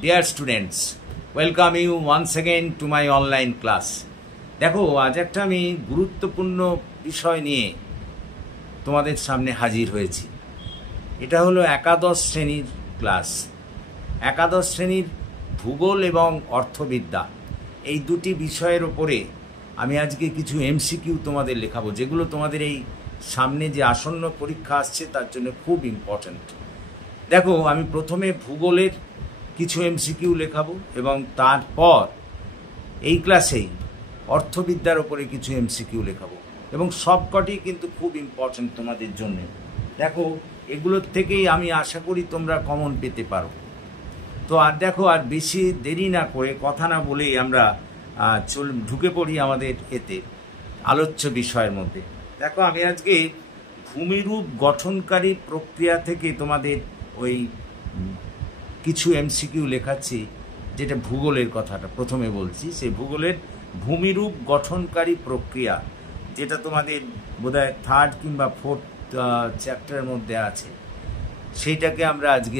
Dear students, welcome you once again to my online class. দেখো আজ একটা আমি গুরুত্বপূর্ণ বিষয় নিয়ে তোমাদের সামনে হাজির হয়েছি। এটা হলো একাদশ শ্রেণীর ক্লাস। একাদশ শ্রেণীর ভূগোল এবং অর্থবিদ্যা এই দুটি বিষয়ের ওপরে আমি আজকে কিছু এমসিকিউ তোমাদের লেখাবো, যেগুলো তোমাদের এই সামনে যে আসন্ন পরীক্ষা আসছে তার জন্য খুব ইম্পর্ট্যান্ট। দেখো, আমি প্রথমে ভূগোলের কিছু এমসিকিউ লেখাবো এবং তারপর এই ক্লাসেই অর্থবিদ্যার ওপরে কিছু এমসিকিউ লেখাবো, এবং সবকটি কিন্তু খুব ইম্পর্ট্যান্ট তোমাদের জন্য। দেখো, এগুলোর থেকেই আমি আশা করি তোমরা কমন পেতে পারো। তো আর দেখো, আর বেশি দেরি না করে কথা না বলেই আমরা ঢুকে পড়ি আমাদের এতে আলোচ্য বিষয়ের মধ্যে। দেখো, আমি আজকে ভূমিরূপ গঠনকারী প্রক্রিয়া থেকে তোমাদের ওই কিছু এমসিকিউ লেখাচ্ছি, যেটা ভূগোলের কথাটা প্রথমে বলছি। সেই ভূগোলের ভূমিরূপ গঠনকারী প্রক্রিয়া, যেটা তোমাদের বোধহয় 3rd কিংবা 4th চ্যাপ্টারের মধ্যে আছে, সেইটাকে আমরা আজকে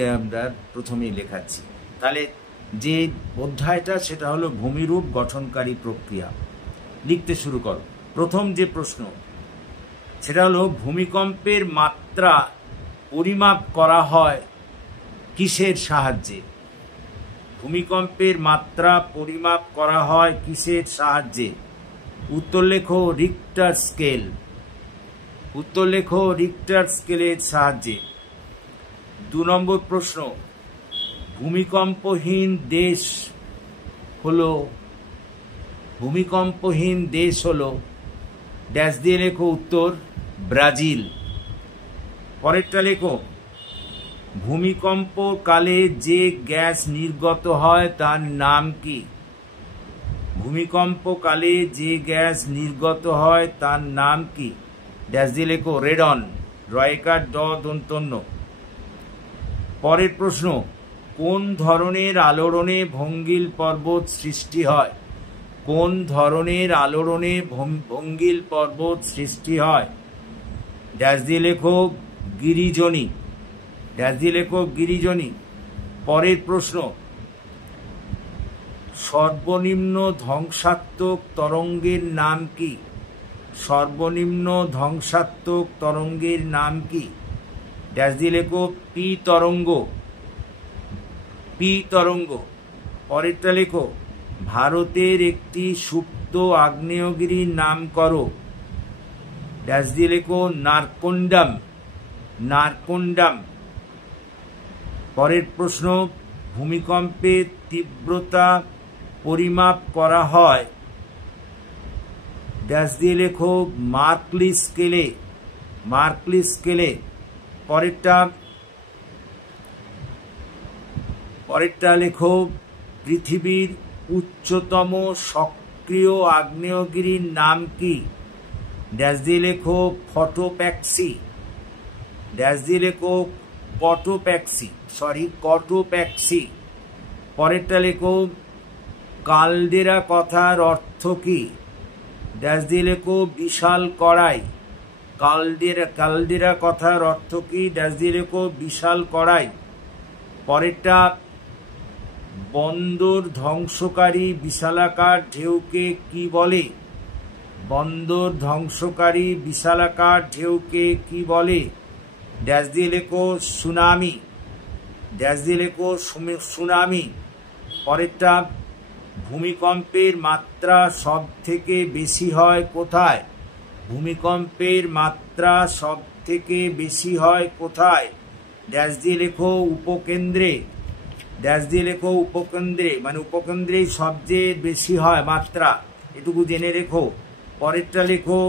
প্রথমেই লেখাচ্ছি। তাহলে যে অধ্যায়টা সেটা হলো ভূমিরূপ গঠনকারী প্রক্রিয়া। লিখতে শুরু করো। প্রথম যে প্রশ্ন সেটা হলো, ভূমিকম্পের মাত্রা পরিমাপ করা হয় কিসের সাহায্যে? ভূমিকম্পের মাত্রা পরিমাপ করা হয় কিসের সাহায্যে? উত্তর লেখো রিক্টার স্কেল। উত্তর লেখো রিক্টার স্কেলের সাহায্যে। 2 নম্বর প্রশ্ন, ভূমিকম্পহীন দেশ হলো ড্যাশ দিয়ে লেখো। উত্তর ব্রাজিল। পরেরটা লেখো, ভূমিকম্পকালে যে গ্যাস নির্গত হয় তার নাম কি? ভূমিকম্পকালে যে গ্যাস নির্গত হয় তার নাম কি? ড্যাশ দিয়ে লেখো রেডন। রয়কার ড দন্তন্য। পরের প্রশ্ন, কোন ধরনের আলোড়নে ভঙ্গিল পর্বত সৃষ্টি হয়? কোন ধরনের আলোড়নে ভঙ্গিল পর্বত সৃষ্টি হয়? ড্যাশ দিয়ে লেখো গিরিজনী। ড্যাশ দিয়ে লেখো গিরিজনী। পরের প্রশ্ন, সর্বনিম্ন ধ্বংসাত্মক তরঙ্গের নাম কি? সর্বনিম্ন ধ্বংসাত্মক তরঙ্গের নাম কি? ড্যাশ দিয়ে লেখো পি তরঙ্গ। পি তরঙ্গ। পরেরটা লেখো, ভারতের একটি সুপ্ত আগ্নেয়গিরির নাম করো। ড্যাশ দিয়ে লেখো নারকোন্ডাম। নারকোন্ডাম। পরের প্রশ্ন, ভূমিকম্পের তীব্রতা পরিমাপ করা হয় ড্যাশ দিয়ে লেখো মার্কলি স্কেলে। মার্কলি স্কেলে। পরেরটা লেখো, পৃথিবীর উচ্চতম সক্রিয় আগ্নেয়গিরির নাম কি? ড্যাশ দিয়ে লেখো ফটোপ্যাক্সি। ড্যাশ দিয়ে লেখো কটোপ্যাক্সি। পরেরটা লেখো, কালডেরা কথার অর্থ কি? ড্যাশ দিয়ে লেখো বিশাল কড়াই। কালডেরা কথার অর্থ কি? ড্যাশ দিয়ে লেখো বিশাল কড়াই। পরেরটা, বন্দর ধ্বংসকারী বিশালাকার ঢেউকে কি বলে? বন্দর ধ্বংসকারী বিশালাকার ঢেউকে কি বলে? ড্যাশ দিয়ে লেখো সুনামি। ড্যাশ দিয়ে লেখো সুনামি। পরেরটা, ভূমিকম্পের মাত্রা সব থেকে বেশি হয় কোথায়? ভূমিকম্পের মাত্রা সব থেকে বেশি হয় কোথায়? ড্যাশ দিয়ে লেখো উপকেন্দ্রে। ড্যাশ দিয়ে লেখো উপকেন্দ্রে, মানে উপকেন্দ্রেই সবচেয়ে বেশি হয় মাত্রা, এটুকু জেনে রেখো। পরেরটা লেখো,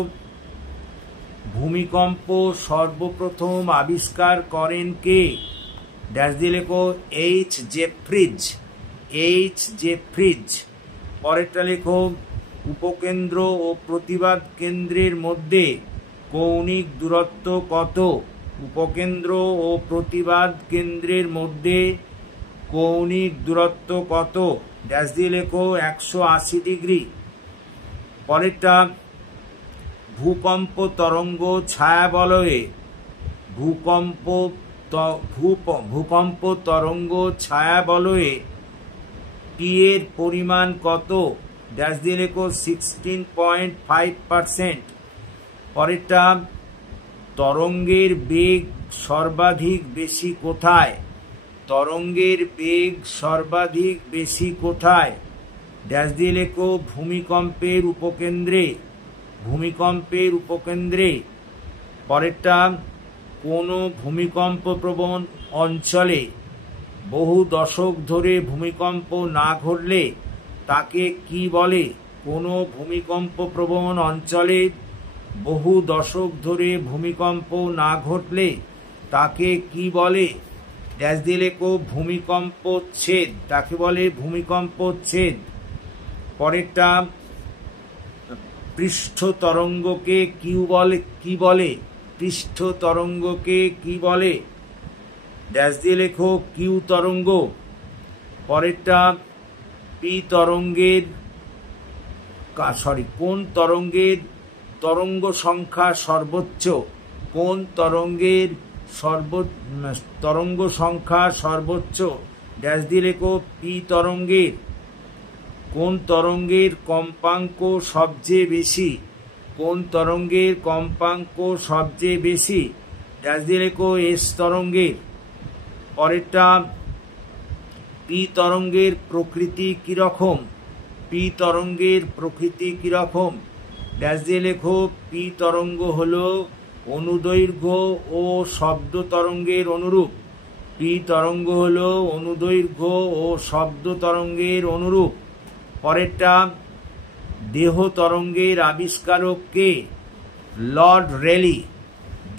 ভূমিকম্প সর্বপ্রথম আবিষ্কার করেন কে? ড্যাশ দিয়ে লেখো এইচ জেফ্রিজ। H Jefferies. পরেরটা লেখো, উপকেন্দ্র ও প্রতিবাদ কেন্দ্রের মধ্যে কৌণিক দূরত্ব কত? উপকেন্দ্র ও প্রতিবাদ কেন্দ্রের মধ্যে কৌণিক দূরত্ব কত? ড্যাশ দিয়ে লেখো 180 ডিগ্রি। পরেরটা, ভূকম্প তরঙ্গ ছায়াবলয়ে ভূকম্প তরঙ্গ ছায়াবলয়ে পি এর পরিমাণ কত, ড্যাশ দিয়ে লেখো 16.5%। পরেরটা, তরঙ্গের বেগ সর্বাধিক বেশি কোথায়, তরঙ্গের বেগ সর্বাধিক বেশি কোথায়, ড্যাশ দিয়ে লেখো ভূমিকম্পের উপকেন্দ্রে, ভূমিকম্পের উপকেন্দ্রে। পরেরটা, কোনো ভূমিকম্প প্রবণ অঞ্চলে বহু দশক ধরে ভূমিকম্প না ঘটলে তাকে কি বলে, কোনো ভূমিকম্প প্রবণ অঞ্চলে বহু দশক ধরে ভূমিকম্প না ঘটলে তাকে কি বলে, ড্যাশ দিয়ে লেখো ভূমিকম্পচ্ছেদ, তাকে বলে ভূমিকম্পচ্ছেদ। পরেরটা, পৃষ্ঠ তরঙ্গকে কি বলে, পৃষ্ঠ তরঙ্গকে কি বলে, ড্যাশ দিয়ে লেখো কিউ তরঙ্গ। পরেরটা, পি তরঙ্গের কোন তরঙ্গের তরঙ্গ সংখ্যা সর্বোচ্চ, কোন তরঙ্গের তরঙ্গ সংখ্যা সর্বোচ্চ, ড্যাশ দিয়ে লেখো পি তরঙ্গের। কোন তরঙ্গের কম্পাঙ্ক সবচেয়ে বেশি, কোন তরঙ্গের কম্পাঙ্ক সবচেয়ে বেশি, ড্যাশ দিয়ে লেখো এস তরঙ্গের। পরেরটা, পি তরঙ্গের প্রকৃতি কিরকম, পি তরঙ্গের প্রকৃতি কিরকম, ড্যাশ দিয়ে লেখো পি তরঙ্গ হলো অনুদৈর্ঘ্য ও শব্দ তরঙ্গের অনুরূপ, পি তরঙ্গ হলো অনুদৈর্ঘ্য ও শব্দ তরঙ্গের অনুরূপ। পরেরটা, দেহ তরঙ্গের আবিষ্কারক কে, লর্ড রেলি,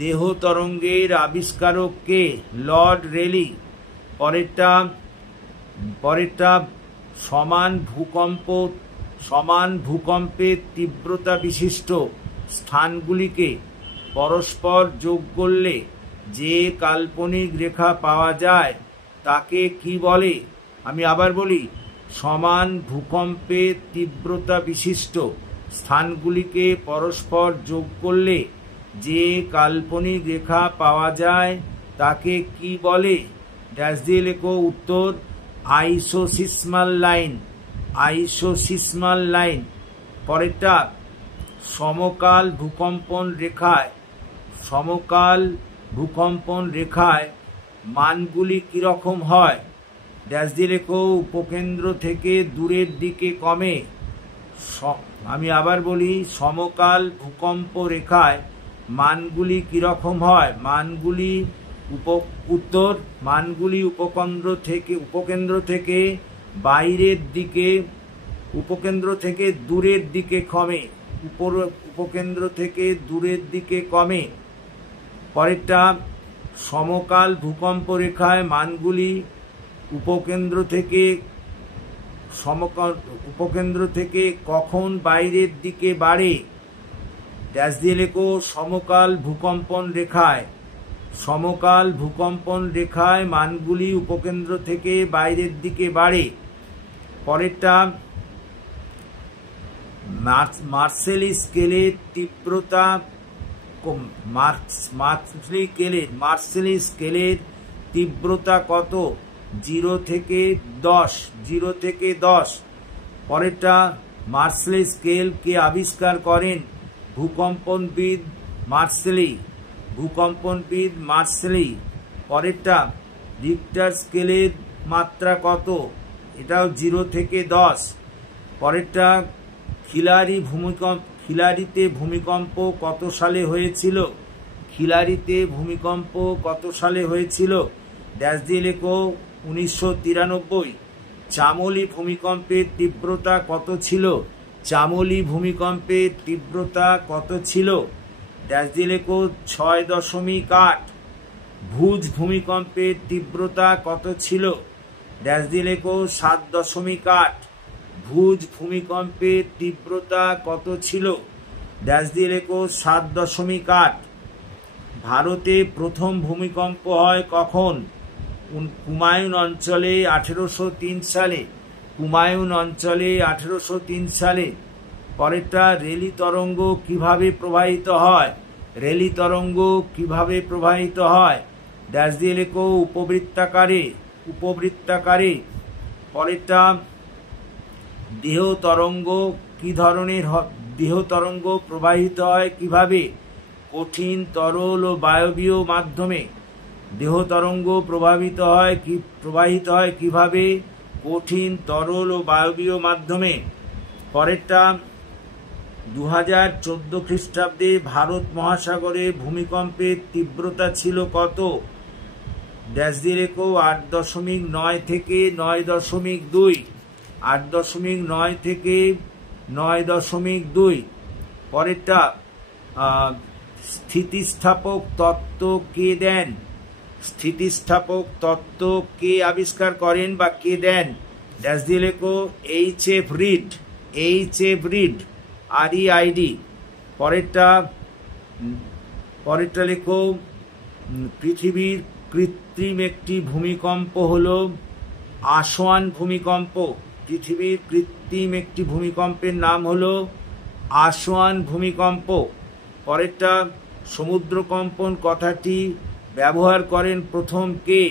দেহ তরঙ্গের আবিষ্কারক কে, লর্ড রেলি। পরেরটা, সমান ভূকম্পের তীব্রতা বিশিষ্ট স্থানগুলিকে পরস্পর যোগ করলে যে কাল্পনিক রেখা পাওয়া যায় তাকে কি বলে, আমি আবার বলি, সমান ভূকম্পের তীব্রতা বিশিষ্ট স্থানগুলিকে পরস্পর যোগ করলে যে কাল্পনিক রেখা পাওয়া যায় তাকে কি বলে, ড্যাশ দিয়ে লেখো উত্তর আইসোসিসমাল লাইন, আইসোসিসমাল লাইন। পরেরটা, সমকাল ভূকম্পন রেখায় মানগুলি কিরকম হয়, ড্যাশ দিয়ে লেখো উপকেন্দ্র থেকে দূরের দিকে কমে। আমি আবার বলি, সমকাল ভূকম্প রেখায় মানগুলি কিরকম হয়, মানগুলি উত্তর মানগুলি উপকেন্দ্র থেকে বাইরের দিকে, উপকেন্দ্র থেকে দূরের দিকে কমে, উপকেন্দ্র থেকে দূরের দিকে কমে। পরেরটা, সমকাল ভূকম্প রেখায় মানগুলি উপকেন্দ্র থেকে কখন বাইরের দিকে বাড়ে, ড্যাশ দিয়ে লেখো সমকাল ভূকম্পন রেখায় মানগুলি উপকেন্দ্র থেকে বাইরের দিকে বাড়ে। পরেরটা, মার্সেলি স্কেলের তীব্রতা, মার্সেলি স্কেলের তীব্রতা কত, 0 থেকে 10। পরেরটা, মার্সেলি স্কেল কে আবিষ্কার করেন, ভূকম্পনবিদ মার্সেলি। পরেরটা, রিক্টার স্কেলের মাত্রা কত, এটাও 0 থেকে 10। পরেরটা, খিলারিতে ভূমিকম্প কত সালে হয়েছিল, খিলারিতে ভূমিকম্প কত সালে হয়েছিল, ড্যাশ দিয়ে লেখো 1993। চামোলি ভূমিকম্পের তীব্রতা কত ছিল, চামোলি ভূমিকম্পের তীব্রতা কত ছিল, ড্যাশ দিয়ে লেখো 6.8। ভুজ ভূমিকম্পের তীব্রতা কত ছিল, ড্যাশ দিয়ে লেখো 7.8। ভুজ ভূমিকম্পের তীব্রতা কত ছিল, ড্যাশ দিয়ে লেখো 7.8। ভারতে প্রথম ভূমিকম্প হয় কখন, কুমায়ুন অঞ্চলে 1803 সালে, কুমায়ুন অঞ্চলে 1803 সালে। পরেরটা, রেলি তরঙ্গ কিভাবে প্রবাহিত হয়, রেলি তরঙ্গ কিভাবে প্রবাহিত হয়, ড্যাশ দিয়ে লেখো উপবৃত্তাকারে। পরেরটা, দেহ তরঙ্গ কি ধরনের দেহ তরঙ্গ প্রবাহিত হয় কিভাবে? কঠিন, তরল ও বায়বীয় মাধ্যমে। দেহ তরঙ্গ প্রবাহিত হয় কিভাবে? কঠিন, তরল ও বায়বীয় মাধ্যমে। পরেরটা, 2014 খ্রিস্টাব্দে ভারত মহাসাগরে ভূমিকম্পের তীব্রতা ছিল কত? ড্যাশ দিয়ে লেখো 8.9 থেকে 9.2। 8.9 থেকে 9.2। পরেরটা, স্থিতিস্থাপক তত্ত্ব কে দেন? স্থিতিস্থাপক তত্ত্ব কে আবিষ্কার করেন বা কে দেন? ড্যাশ দিয়ে লেখো H.F. Read. H.F. Read, REID। পরেরটা লেখো পৃথিবীর কৃত্রিম একটি ভূমিকম্প হলো আসোয়ান ভূমিকম্প। পৃথিবীর কৃত্রিম একটি ভূমিকম্পের নাম হলো আসোয়ান ভূমিকম্প। পরেরটা, সমুদ্রকম্পন কথাটি ব্যবহার করেন প্রথম কে?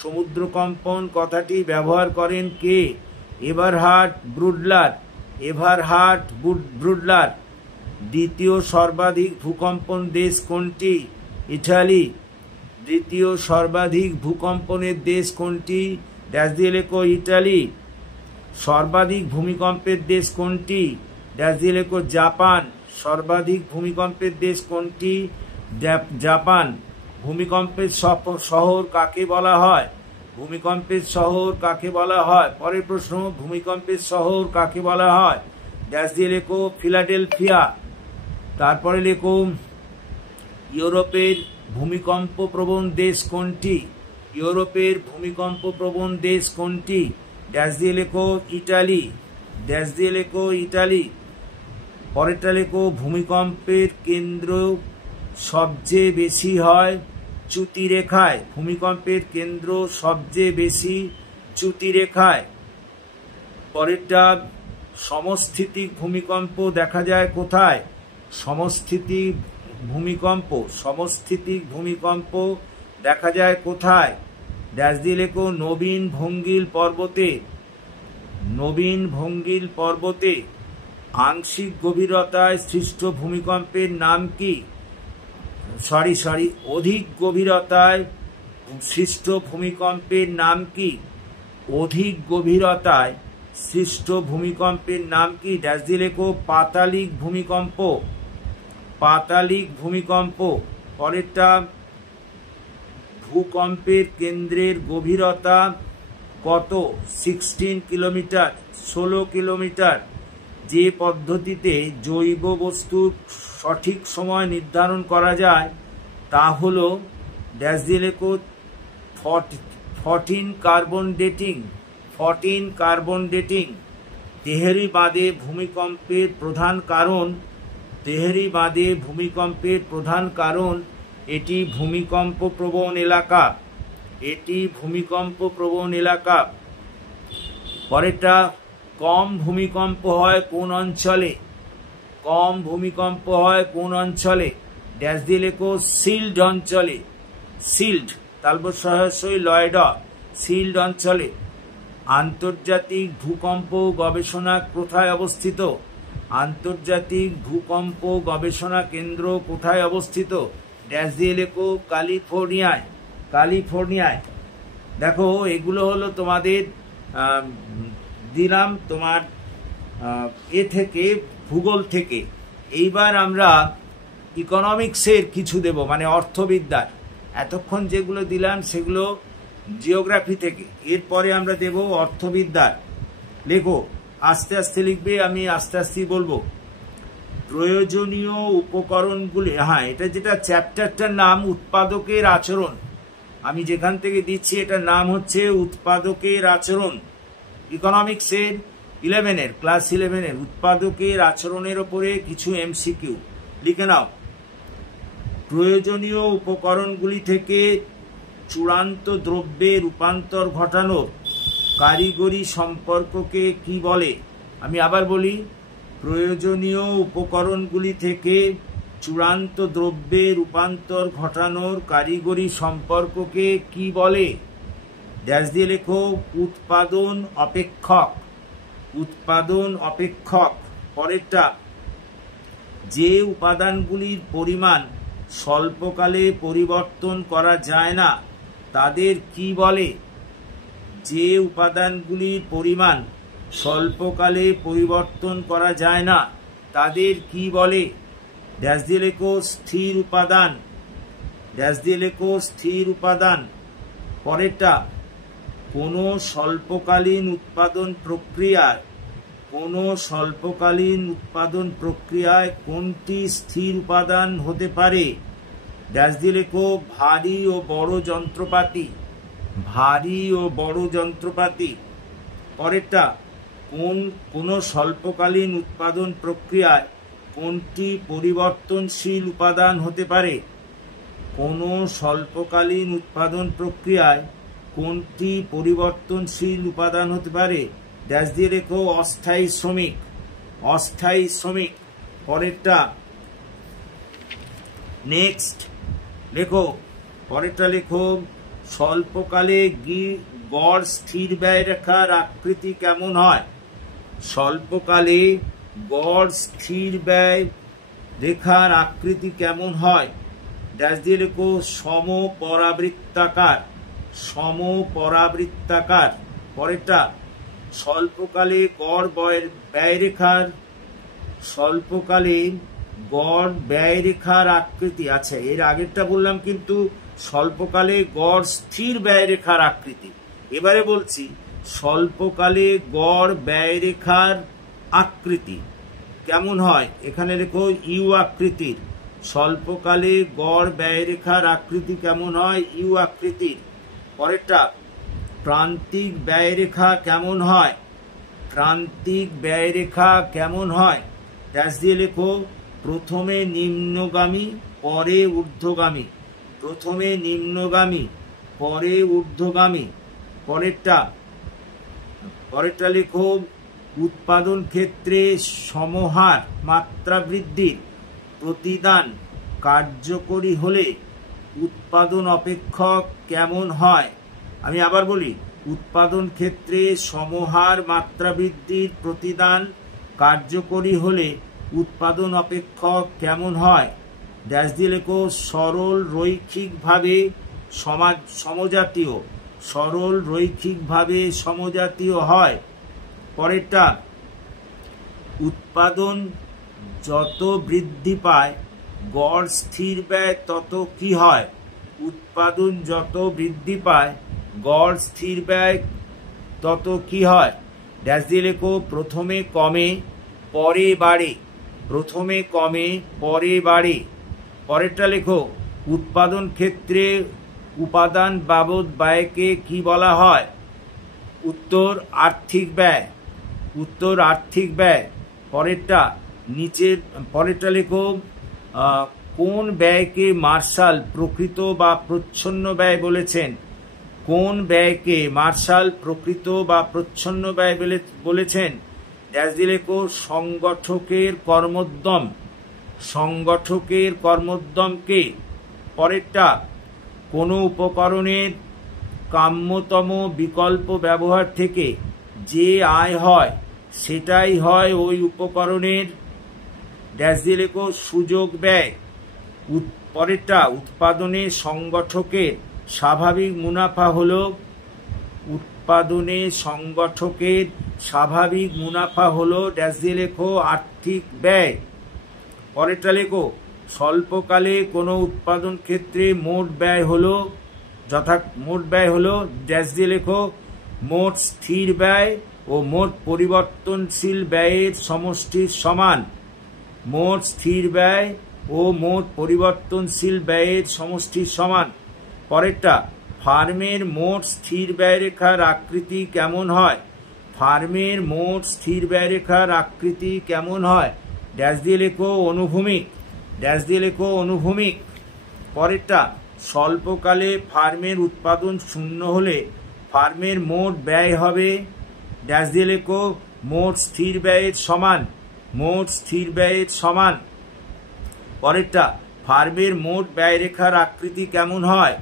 সমুদ্রকম্পন কথাটি ব্যবহার করেন কে? এভারহার্ড ব্রুডলার। দ্বিতীয় সর্বাধিক ভূকম্পন দেশ কোনটি? ইটালি। দ্বিতীয় সর্বাধিক ভূকম্পনের দেশ কোনটি? ড্যাশ দিয়ে লেখো ইটালি। সর্বাধিক ভূমিকম্পের দেশ কোনটি? ড্যাশ দিয়ে লেখো জাপান। সর্বাধিক ভূমিকম্পের দেশ কোনটি? জাপান। ভূমিকম্পের শহর কাকে বলা হয়? ভূমিকম্পের শহর কাকে বলা হয়? পরের প্রশ্ন, ভূমিকম্পের শহর কাকে বলা হয়? ড্যাশ দিয়ে লেখো ফিলাডেলফিয়া। তারপরে লেখো ইউরোপের ভূমিকম্প প্রবণ দেশ কোনটি? ইউরোপের ভূমিকম্প প্রবণ দেশ কোনটি? ড্যাশ দিয়ে লেখো ইটালি। ড্যাশ দিয়ে লেখো ইটালি। পরেরটা লেখো ভূমিকম্পের কেন্দ্র সবচেয়ে বেশি হয় চ্যুতিরেখায়। ভূমিকম্পের কেন্দ্র সবচেয়ে বেশি চ্যুতিরেখায়। পরেরটা, সমস্থিতিক ভূমিকম্প দেখা যায় কোথায়? সমস্থিতিক ভূমিকম্প দেখা যায় কোথায়? ড্যাশ দিয়ে লেখো নবীন ভঙ্গিল পর্বতে। আংশিক গভীরতায় সৃষ্ট ভূমিকম্পের নাম কি? অধিক গভীরতায় সৃষ্ট ভূমিকম্পের নাম কি? অধিক গভীরতায় সৃষ্ট ভূমিকম্পের নাম কি? ড্যাশ দিয়ে লেখো পাতালিক ভূমিকম্প। পরেরটা, ভূকম্পের কেন্দ্রের গভীরতা কত? 16 কিলোমিটার, 16 কিলোমিটার। যে পদ্ধতিতে জৈব বস্তুর সঠিক সময় নির্ধারণ করা যায় তা হলো ড্যাশ দিয়ে লেখো 14 কার্বন ডেটিং। তেহরি বাঁধে ভূমিকম্পের প্রধান কারণ এটি ভূমিকম্প প্রবণ এলাকা। পরেরটা, কম ভূমিকম্প হয় কোন অঞ্চলে? ড্যাশ দিয়ে লেখো সিল্ড অঞ্চলে। সিল্ড, সিল্ড অঞ্চলে। আন্তর্জাতিক ভূকম্প গবেষণা কোথায় অবস্থিত? আন্তর্জাতিক ভূকম্প গবেষণা কেন্দ্র কোথায় অবস্থিত? ড্যাশ দিয়ে লেখো ক্যালিফোর্নিয়ায়। দেখো, এগুলো হলো তোমাদের দিলাম তোমার থেকে ভূগোল থেকে। এইবার আমরা ইকোনমিক্সের কিছু দেব, মানে অর্থবিদ্যার। এতক্ষণ যেগুলো দিলাম সেগুলো জিওগ্রাফি থেকে। এরপরে আমরা দেব অর্থবিদ্যার। লেখো, আস্তে আস্তে লিখবে, আমি আস্তে আস্তে বলবো। প্রয়োজনীয় উপকরণগুলি, এটা যেটা চ্যাপ্টারটার নাম উৎপাদকের আচরণ, আমি যেখান থেকে দিচ্ছি এটার নাম হচ্ছে উৎপাদকের আচরণ। ইকোনমিক্সের ক্লাস 11 উৎপাদকের আচরণের ওপরে কিছু MCQ লিখে নাও। প্রয়োজনীয় উপকরণগুলি থেকে চূড়ান্ত দ্রব্যে রূপান্তর ঘটানোর কারিগরি সম্পর্ককে কি বলে? আমি আবার বলি, প্রয়োজনীয় উপকরণগুলি থেকে চূড়ান্ত দ্রব্যে রূপান্তর ঘটানোর কারিগরি সম্পর্ককে কি বলে? ড্যাশ দিয়ে লেখো উৎপাদন অপেক্ষক। উৎপাদন অপেক্ষক। পরেরটা, যে উপাদানগুলির পরিমাণ স্বল্পকালে পরিবর্তন করা যায় না তাদের কি বলে? যে উপাদানগুলির পরিমাণ স্বল্পকালে পরিবর্তন করা যায় না তাদের কি বলে? ড্যাশ দিয়ে লেখো স্থির উপাদান, ড্যাশ দিয়ে লেখো স্থির উপাদান। পরেরটা, কোনো স্বল্পকালীন উৎপাদন প্রক্রিয়ায় কোনটি স্থির উপাদান হতে পারে? ড্যাশ দিয়ে লেখো ভারী ও বড় যন্ত্রপাতি, ভারী ও বড় যন্ত্রপাতি। পরেরটা, কোন স্বল্পকালীন উৎপাদন প্রক্রিয়ায় কোনটি পরিবর্তনশীল উপাদান হতে পারে? কোন স্বল্পকালীন উৎপাদন প্রক্রিয়ায় কোনটি পরিবর্তনশীল উপাদান হতে পারে? ড্যাশ দিয়ে লেখো অস্থায়ী শ্রমিক, অস্থায়ী শ্রমিক। পরেরটা, নেক্সট লেখো, পরেরটা লেখো স্বল্পকালে গড় স্থির ব্যয় রেখার আকৃতি কেমন হয়? স্বল্পকালে গড় স্থির ব্যয় রেখার আকৃতি কেমন হয়? ড্যাশ দিয়ে লেখো সমপরাবৃত্তাকার, সমপরাবৃত্তাকার। পরেরটা, স্বল্পকালে গড় ব্যয় রেখার আকৃতি। আচ্ছা, এর আগেরটা বললাম কিন্তু স্বল্পকালে গড় স্থির ব্যয় রেখার আকৃতি। এবারে বলছি স্বল্পকালে গড় ব্যয় রেখার আকৃতি কেমন হয়? এখানে লেখো ইউ আকৃতির। স্বল্পকালে গড় ব্যয় রেখার আকৃতি কেমন হয়? ইউ আকৃতির। পরেরটা, প্রান্তিক ব্যয়রেখা কেমন হয়? প্রান্তিক ব্যয়রেখা কেমন হয়? ড্যাশ দিয়ে লেখো প্রথমে নিম্নগামী পরে ঊর্ধ্বগামী, প্রথমে নিম্নগামী পরে ঊর্ধ্বগামী। পরেরটা লেখো উৎপাদন ক্ষেত্রে সমহার মাত্রা বৃদ্ধির প্রতিদান কার্যকরী হলে উৎপাদন অপেক্ষক কেমন হয়? আমি আবার বলি, উৎপাদন ক্ষেত্রে সমহার মাত্রা বৃদ্ধির প্রতিদান কার্যকরী হলে উৎপাদন অপেক্ষক কেমন হয়? ড্যাশ দিয়ে লেখো সরল রৈখিকভাবে সমজাতীয়, সরল রৈখিকভাবে সমজাতীয় হয়। পরেরটা, উৎপাদন যত বৃদ্ধি পায় গড় স্থির ব্যয় তত কি হয়? উৎপাদন যত বৃদ্ধি পায় গড় স্থির ব্যয় তত কি হয়? ড্যাশ দিয়ে লেখো প্রথমে কমে পরে বাড়ে, প্রথমে কমে পরে বাড়ে। পরেরটা লেখো উৎপাদন ক্ষেত্রে উপাদান বাবদ ব্যয়কে কি বলা হয়? উত্তর আর্থিক ব্যয়, উত্তর আর্থিক ব্যয়। পরেরটা লেখো কোন ব্যয়কে মার্শাল প্রকৃত বা প্রচ্ছন্ন ব্যয় বলেছেন? কোন ব্যয়কে মার্শাল প্রকৃত বা প্রচ্ছন্ন ব্যয় বলেছেন? ড্যাশ দিয়ে লেখো সংগঠকের কর্মোদ্যম, সংগঠকের কর্মোদ্যমকে। পরেরটা, কোনো উপকরণের কাম্যতম বিকল্প ব্যবহার থেকে যে আয় হয় সেটাই হয় ওই উপকরণের ড্যাশ দিয়ে লেখো সুযোগ ব্যয়। পরেরটা, উৎপাদনে সংগঠকের স্বাভাবিক মুনাফা হলো, উৎপাদনে সংগঠকের স্বাভাবিক মুনাফা হলো ড্যাশ দিয়ে লেখো আর্থিক ব্যয়। পরেরটা লেখো স্বল্পকালে কোনো উৎপাদন ক্ষেত্রে মোট ব্যয় হলো ড্যাশ দিয়ে লেখো মোট স্থির ব্যয় ও মোট পরিবর্তনশীল ব্যয়ের সমষ্টির সমান, মোট স্থির ব্যয় ও মোট পরিবর্তনশীল ব্যয়ের সমষ্টির সমান। পরেরটা, ফার্মের মোট স্থির ব্যয় রেখার আকৃতি কেমন হয়? ফার্মের মোট স্থির ব্যয় রেখার আকৃতি কেমন হয়? ড্যাশ দিয়ে লেখো অনুভূমিক, ড্যাশ দিয়ে লেখো অনুভূমিক। পরেরটা, স্বল্পকালে ফার্মের উৎপাদন শূন্য হলে ফার্মের মোট ব্যয় হবে ড্যাশ দিয়ে লেখো মোট স্থির ব্যয়ের সমান, মোট স্থির ব্যয়ের সমান। পরেরটা, ফার্মের মোট ব্যয় রেখার আকৃতি কেমন হয়?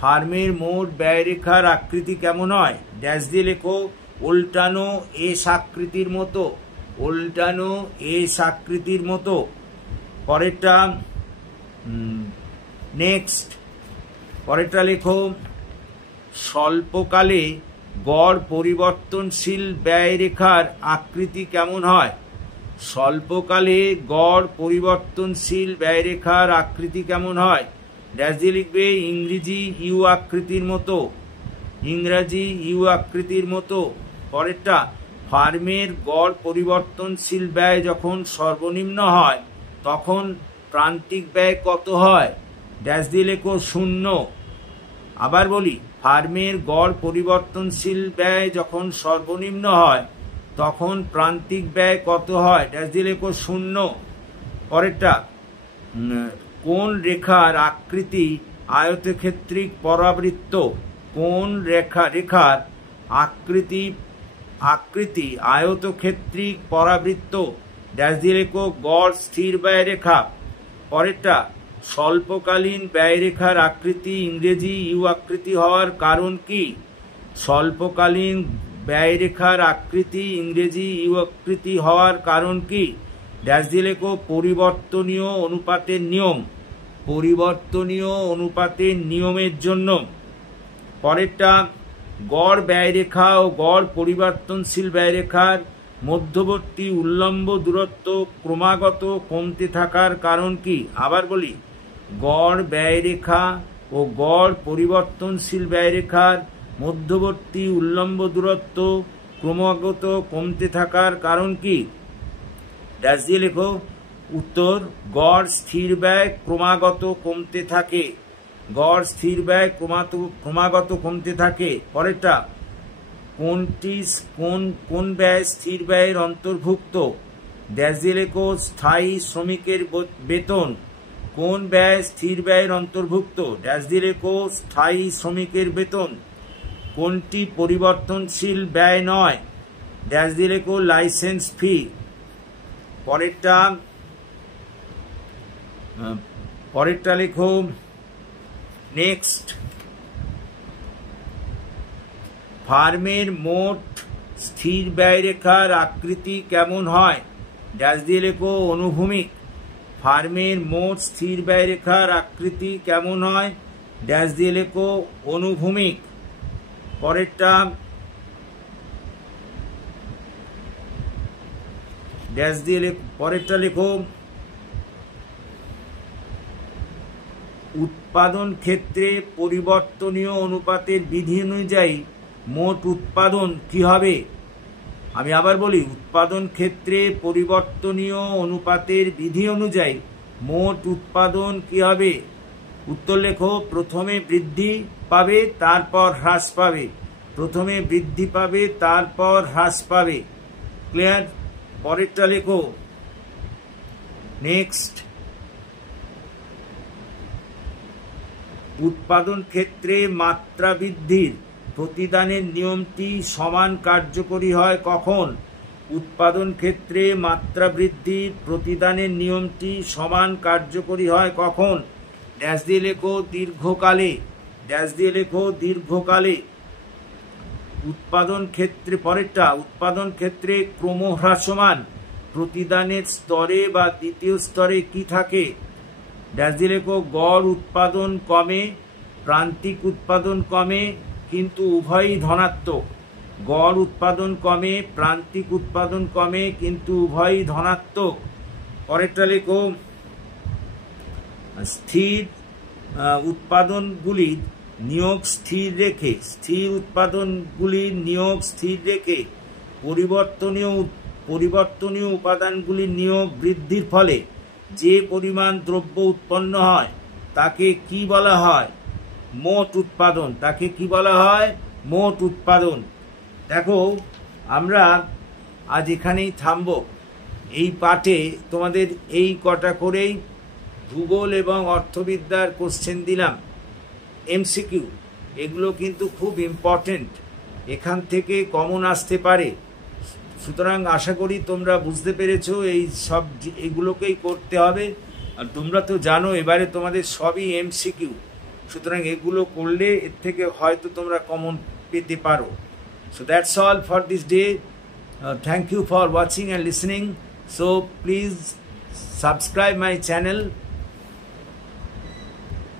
ফার্মের মোট ব্যয় রেখার আকৃতি কেমন হয়? ড্যাশ দিয়ে লেখো উল্টানো এস আকৃতির মতো, উল্টানো এস আকৃতির মতো। পরেরটা নেক্সট, পরেরটা লেখো, স্বল্পকালে গড় পরিবর্তনশীল ব্যয়রেখার আকৃতি কেমন হয়? স্বল্পকালে গড় পরিবর্তনশীল ব্যয়রেখার আকৃতি কেমন হয়? ড্যাশ দিয়ে লিখবে ইংরেজি ইউ আকৃতির মতো, ইংরাজি ইউ আকৃতির মতো। পরেরটা, ফার্মের গড় পরিবর্তনশীল ব্যয় যখন সর্বনিম্ন হয় তখন প্রান্তিক ব্যয় কত হয়? ড্যাশ দিয়ে লেখো 0। আবার বলি, ফার্মের গড় পরিবর্তনশীল ব্যয় যখন সর্বনিম্ন হয় তখন প্রান্তিক ব্যয় কত হয়? ড্যাশ দিয়ে লেখো 0। পরেরটা, কোন রেখার আকৃতি আয়তক্ষেত্রিক পরাবৃত্ত? কোন রেখার আকৃতি আয়তক্ষেত্রিক পরাবৃত্ত? ড্যাশ দিয়ে লেখো গড় স্থির ব্যয় রেখা। পরেরটা, স্বল্পকালীন ব্যয়রেখার আকৃতি ইংরেজি ইউ আকৃতি হওয়ার কারণ কি? স্বল্পকালীন ব্যয়রেখার আকৃতি ইংরেজি ইউ আকৃতি হওয়ার কারণ কি? ড্যাশ দিয়ে লেখো পরিবর্তনীয় অনুপাতের নিয়ম, পরিবর্তনীয় অনুপাতের নিয়মের জন্য। পরেরটা, গড় ব্যয়রেখা ও গড় পরিবর্তনশীল ব্যয়রেখার মধ্যবর্তী উল্লম্ব দূরত্ব ক্রমাগত কমতে থাকার কারণ কি? আবার বলি, গড় ব্যয়রেখা ও গড় পরিবর্তনশীল ব্যয়রেখার মধ্যবর্তী উল্লম্ব দূরত্ব ক্রমাগত কমতে থাকার কারণ কি? ড্যাশ দিয়ে লেখো উত্তর, গড় স্থির ব্যয় ক্রমাগত কমতে থাকে, গড় স্থির ব্যয় ক্রমাগত কমতে থাকে। পরেরটা, কোন ব্যয় স্থির ব্যয়ের অন্তর্ভুক্ত? ড্যাশ দিয়ে লেখো স্থায়ী শ্রমিকের বেতন। কোন ব্যয় স্থির ব্যয়ের অন্তর্ভুক্ত? ড্যাশ দিয়ে লেখো স্থায়ী শ্রমিকের বেতন। কোনটি পরিবর্তনশীল ব্যয় নয়? ড্যাশ দিয়ে লেখো লাইসেন্স ফি। পরেরটা লেখো নেক্সট, ফার্মের মোট স্থির ব্যয়রেখার আকৃতি কেমন হয়? ড্যাশ দিয়ে লেখো অনুভূমিক। ফার্মের মোট স্থির ব্যয়রেখার আকৃতি কেমন হয়? ড্যাশ দিয়ে লেখো অনুভূমিক। পরেরটা, ড্যাশ দিয়ে পরেরটা লেখো উৎপাদন ক্ষেত্রে পরিবর্তনীয় অনুপাতের বিধি অনুযায়ী মোট উৎপাদন কি হবে? আমি আবার বলি, উৎপাদন ক্ষেত্রে পরিবর্তনীয় অনুপাতের বিধি অনুযায়ী মোট উৎপাদন কি হবে? উত্তর লেখো প্রথমে বৃদ্ধি পাবে তারপর হ্রাস পাবে, প্রথমে বৃদ্ধি পাবে তারপর হ্রাস পাবে। ক্লিয়ার? পরেরটা লেখো নেক্সট, উৎপাদন ক্ষেত্রে মাত্রা বৃদ্ধির প্রতিদানের নিয়মটি সমান কার্যকরী হয় কখন? উৎপাদন ক্ষেত্রে মাত্রা বৃদ্ধির প্রতিদানের নিয়মটি সমান কার্যকরী হয় কখন? ড্যাশ দিয়ে লেখো দীর্ঘকালে, ড্যাশ দিয়ে লেখো দীর্ঘকালে। উৎপাদন ক্ষেত্রে, পরেরটা, উৎপাদন ক্ষেত্রে ক্রমহ্রাসমান প্রতিদানের স্তরে বা দ্বিতীয় স্তরে কি থাকে? ড্যাশ দিয়ে লেখো গড় উৎপাদন কমে, প্রান্তিক উৎপাদন কমে, কিন্তু উভয়ই ধনাত্মক। গড় উৎপাদন কমে, প্রান্তিক উৎপাদন কমে, কিন্তু উভয়ই ধনাত্মক। পরেরটা লেখো স্থির উৎপাদনগুলির নিয়োগ স্থির রেখে, স্থির উৎপাদনগুলির নিয়োগ স্থির রেখে পরিবর্তনীয় উপাদানগুলির নিয়োগ বৃদ্ধির ফলে যে পরিমাণ দ্রব্য উৎপন্ন হয় তাকে কি বলা হয়? মোট উৎপাদন। তাকে কি বলা হয়? মোট উৎপাদন। দেখো, আমরা আজ এখানেই থামব। এই পাঠে তোমাদের এই কটা করেই ভূগোল এবং অর্থবিদ্যার কোশ্চেন দিলাম, এমসিকিউ। এগুলো কিন্তু খুব ইম্পর্টেন্ট, এখান থেকে কমন আসতে পারে। সুতরাং আশা করি তোমরা বুঝতে পেরেছো এই সব এগুলোকেই করতে হবে। আর তোমরা তো জানো এবারে তোমাদের সবই এমসিকিউ, সুতরাং এগুলো করলে এর থেকে হয়তো তোমরা কমন পেতে পারো। So that's all for this day. Thank you for watching and listening. So please subscribe my channel